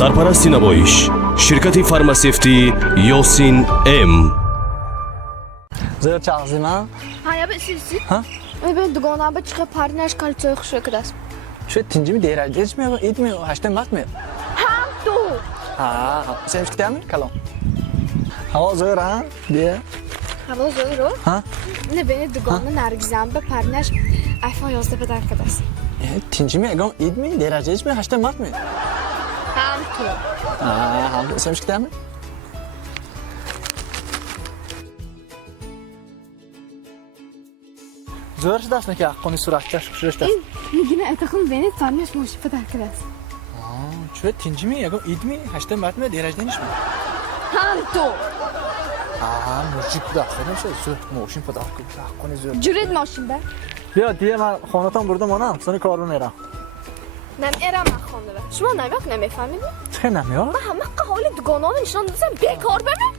سرپرست نمایش شرکت فارماسیفتی یاسین ام. زور چاقزیم ها؟ هیا به سیسی؟ ها؟ ببین دوگانه به چه پارنش کالچوی خوشه کداست. شو تنجی می دیراجش می و اید می و هشتم وقت می. هم تو. سیمش کدام می کلام. هوا زور ها؟ بیا. هوا زوی رو؟ ها؟ نه بین دوگانه نرگزم به پارنش ایفون 11 پدر کداست. تنجی می اگم اید می دیراجش می هشتم وقت می. هم تو. هم سیمش کدام می؟ زورش دست نکه اقونی سرعتش شوش دست. میگه اتاقم بین پارنش موشی پدر کداست. شو تنجی می اگم اید می هشتم وقت می دیراج نمیش می. هم تو. موجی پدر نمیشه زور موشین پدر اقونی زور. جورید ماشین به؟ بیا دیگه من خانه‌تان بردم آنم سانی کارو میرم. نم ایرم خانه به. شما نمیک نمیفهمید؟ چه نمیاد؟ من همه قهال دوگانه نشان دادم بیکار بمه.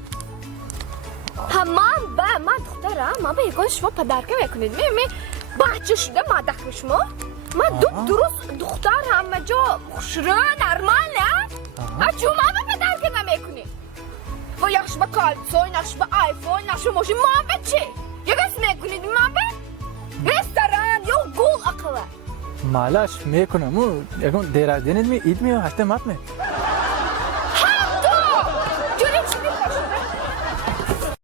همان با من دخترم ما به یکان شما پدرکه میکنید می بچه شده مادک شما من درست دختر همه جا خوشرو نرمال نه شما به پدرکه نمیکنید و یکش با کالسوی نکش با آیفون نکش با ماشین ما به چی؟ یکش میکنید ما به رستوران یا گول اقلا مالاش میکنم و یکم دیراج دنید می اید می و هشتم وقت می.